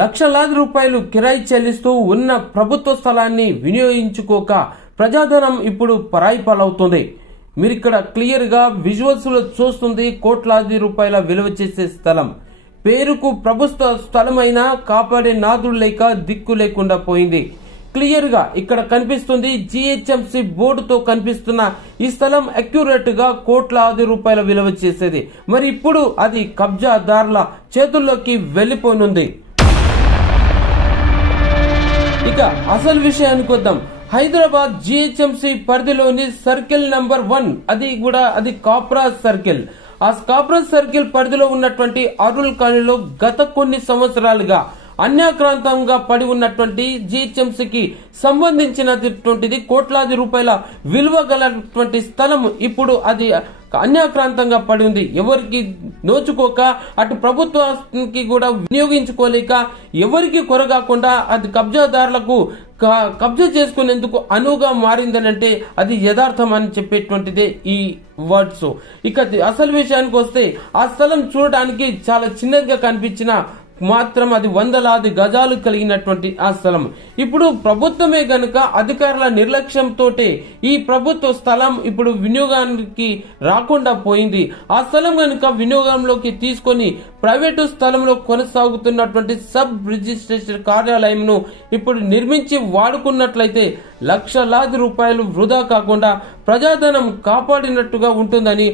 లక్షలాది రూపాయలు కిరాయి చెల్లిస్తూ ఉన్న ప్రభుత్వ స్థలాన్ని వినియోగించుకోక ప్రజాధనం ఇప్పుడు పరాయి పాలవుతుంది. మీరు ఇక్కడ క్లియర్ గా విజువల్స్ లో చూస్తుంది కోట్లాది రూపాయల విలువ చేసే స్థలం. పేరుకు ప్రభుత్వ స్థలమైనా కాపాడే నాదుడు లేక దిక్కు లేకుండా పోయింది. క్లియర్ గా ఇక్కడ కనిపిస్తుంది జిహెచ్ఎంసి బోర్డుతో కనిపిస్తున్న ఈ స్థలం అక్యురేట్ గా కోట్లాది రూపాయల విలువ చేసేది. మరి ఇప్పుడు అది కబ్జాదారుల చేతుల్లోకి వెళ్లిపోనుంది. ఇక అసలు విషయానికి వద్దాం. హైదరాబాద్ జిహెచ్ఎంసి పరిధిలోని సర్కిల్ నంబర్ 1 అది కాప్రా సర్కిల్. ఆ కాప్రా సర్కిల్ పరిధిలో ఉన్నటువంటి అరుల్ కాలనీలో గత కొన్ని సంవత్సరాలుగా అన్యాక్రాంతంగా పడి ఉన్నటువంటి జిహెచ్ఎంసికి సంబంధించినటువంటిది కోట్లాది రూపాయల విలువ గలటువంటి స్థలం ఇప్పుడు అది అన్యాక్రాంతంగా పడి ఉంది. ఎవరికి నోచుకోక అటు ప్రభుత్వానికి కూడా వినియోగించుకోలేక ఎవరికి కొరగాకుండా అది కబ్జాదారులకు కబ్జా చేసుకునేందుకు అనువుగా మారిందనంటే అది యథార్థం అని చెప్పేటువంటిదే ఈ వర్డ్స్. ఇక అసలు విషయానికి వస్తే ఆ స్థలం చూడడానికి చాలా చిన్నదిగా కనిపించిన మాత్రం అది వందలాది గజాలు కలిగినటువంటి ఆ స్థలం ఇప్పుడు ప్రభుత్వమే గనుక అధికారుల నిర్లక్ష్యంతో ఈ ప్రభుత్వ స్థలం ఇప్పుడు వినియోగానికి రాకుండా పోయింది. ఆ స్థలం గనుక వినియోగంలోకి తీసుకొని ప్రైవేటు స్థలంలో కొనసాగుతున్నటువంటి సబ్ రిజిస్ట్రేషన్ కార్యాలయంను ఇప్పుడు నిర్మించి వాడుకున్నట్లయితే లక్షలాది రూపాయలు వృధా కాకుండా ప్రజాధనం కాపాడినట్టుగా ఉంటుందని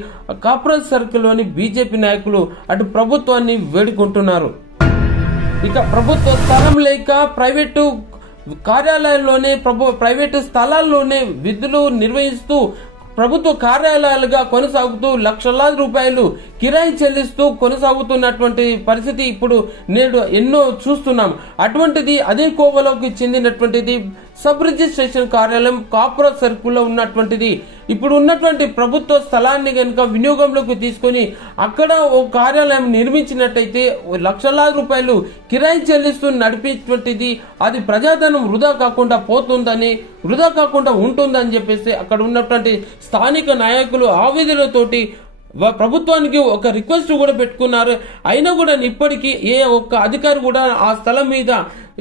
కాప్రా సర్కిల్లోని బీజేపీ నాయకులు అటు ప్రభుత్వాన్ని వేడుకుంటున్నారు. ఇక ప్రభుత్వ స్థలం లేక ప్రైవేటు కార్యాలయాల్లోనే ప్రైవేటు స్థలాల్లోనే విధులు నిర్వహిస్తూ ప్రభుత్వ కార్యాలయాలుగా కొనసాగుతూ లక్షలాది రూపాయలు కిరాయి చెల్లిస్తూ కొనసాగుతున్నటువంటి పరిస్థితి ఇప్పుడు నేడు ఎన్నో చూస్తున్నాం. అటువంటిది అదే కోవలోకి చెందినటువంటిది సబ్ రిజిస్ట్రేషన్ కార్యాలయం కాప్రా సర్కిల్ లో ఉన్నటువంటిది. ఇప్పుడు ఉన్నటువంటి ప్రభుత్వ స్థలాన్ని గనుక వినియోగంలోకి తీసుకొని అక్కడ ఓ కార్యాలయం నిర్మించినట్టయితే లక్షలాది రూపాయలు కిరాయి చెల్లిస్తూ నడిపేటువంటిది అది ప్రజాధనం వృధా కాకుండా వృధా కాకుండా ఉంటుందని చెప్పేసి అక్కడ ఉన్నటువంటి స్థానిక నాయకులు ఆవేదనతోటి ప్రభుత్వానికి ఒక రిక్వెస్ట్ కూడా పెట్టుకున్నారు. అయినా కూడా ఇప్పటికీ ఏ ఒక్క అధికారి కూడా ఆ స్థలం మీద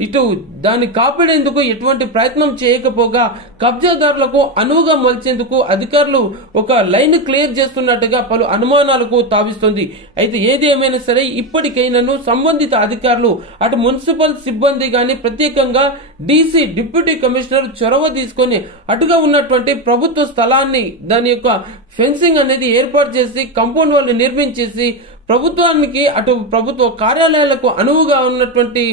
ఇటు దాన్ని కాపాడేందుకు ఎటువంటి ప్రయత్నం చేయకపోగా కబ్జాదారులకు అనువుగా మలిచేందుకు అధికారులు ఒక లైన్ క్లియర్ చేస్తున్నట్టుగా పలు అనుమానాలకు తావిస్తుంది. అయితే ఏది ఏమైనా సరే ఇప్పటికైనాను సంబంధిత అధికారులు అటు మున్సిపల్ సిబ్బంది గాని ప్రత్యేకంగా డీసీ డిప్యూటీ కమిషనర్ చొరవ తీసుకొని అటుగా ఉన్నటువంటి ప్రభుత్వ స్థలాన్ని దాని యొక్క ఫెన్సింగ్ అనేది ఏర్పాటు చేసి కాంపౌండ్ వాళ్ళు నిర్మించేసి ప్రభుత్వానికి అటు ప్రభుత్వ కార్యాలయాలకు అనువుగా ఉన్నటువంటి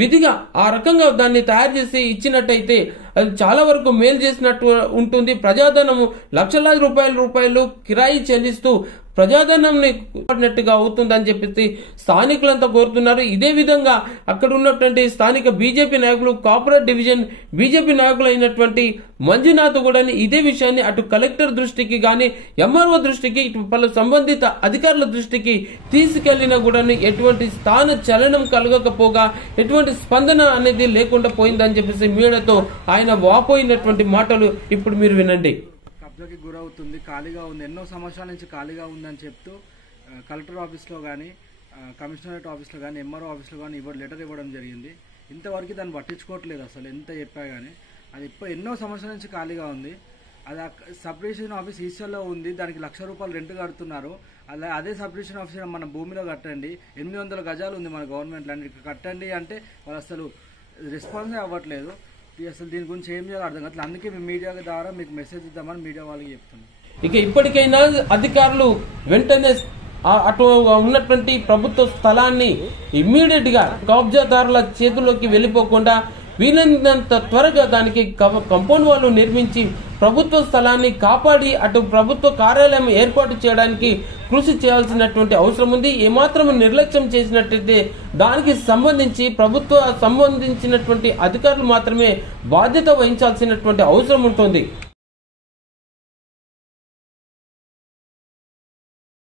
విధిగా ఆ రకంగా దాన్ని తయారు చేసి ఇచ్చినట్టయితే అది చాలా వరకు మేలు చేసినట్టు ఉంటుంది. ప్రజాధనము లక్షలాది రూపాయలు కిరాయి చెల్లిస్తూ ప్రజాధనాన్ని పడినట్టుగా అవుతుందని చెప్పేసి స్థానికులంతా కోరుతున్నారు. ఇదే విధంగా అక్కడ ఉన్నటువంటి స్థానిక బీజేపీ నాయకులు కాప్రా డివిజన్ బీజేపీ నాయకులు అయినటువంటి మంజునాథ్ కూడా ఇదే విషయాన్ని అటు కలెక్టర్ దృష్టికి గాని ఎంఆర్ఓ దృష్టికి ఇటు పలు సంబంధిత అధికారుల దృష్టికి తీసుకెళ్లినా కూడా ఎటువంటి స్థాన చలనం కలగకపోగా ఎటువంటి స్పందన అనేది లేకుండా పోయిందని చెప్పేసి మీడియాతో ఆయన వాపోయినటువంటి మాటలు ఇప్పుడు మీరు వినండి. కబ్జాకి గురవుతుంది, ఖాళీగా ఉంది, ఎన్నో సంవత్సరాల నుంచి ఖాళీగా ఉందని చెప్తూ కలెక్టర్ ఆఫీస్లో కానీ కమిషనరేట్ ఆఫీస్లో కానీ ఎంఆర్ఓ ఆఫీస్లో కానీ లెటర్ ఇవ్వడం జరిగింది. ఇంతవరకు దాన్ని పట్టించుకోవట్లేదు. అసలు ఎంత చెప్పా కానీ అది ఎన్నో సంవత్సరాల నుంచి ఖాళీగా ఉంది. అది సబ్ రిజిస్ట్రేషన్ ఆఫీస్ ఈశ్వర్లో ఉంది. దానికి ₹1,00,000 రెంట్ కడుతున్నారు. అదే సబ్ రిజిస్ట్రేషన్ ఆఫీస్ మన భూమిలో కట్టండి, 800 గజాలు ఉంది మన గవర్నమెంట్ ల్యాండ్, కట్టండి అంటే వాళ్ళు అసలు రెస్పాన్సే అవ్వట్లేదు. అసలు దీని గురించి ఏం చేయాలో అర్థం కాదు. అందుకే మేము మీడియా ద్వారా మీకు మెసేజ్ ఇద్దామని మీడియా వాళ్ళకి చెప్తున్నాం. ఇక ఇప్పటికైనా అధికారులు వెంటనే అటు ఉన్నటువంటి ప్రభుత్వ స్థలాన్ని ఇమ్మీడియట్ గా కబ్జాదారుల చేతుల్లోకి వెళ్లిపోకుండా వీలైనంత త్వరగా దానికి కాంపౌండ్ వాళ్ళు నిర్మించి ప్రభుత్వ స్థలాన్ని కాపాడి అటు ప్రభుత్వ కార్యాలయం ఏర్పాటు చేయడానికి కృషి చేయాల్సినటువంటి అవసరం ఉంది. ఏమాత్రం నిర్లక్ష్యం చేసినట్టయితే దానికి సంబంధించినటువంటి అధికారులు మాత్రమే బాధ్యత వహించాల్సినటువంటి అవసరం ఉంటుంది.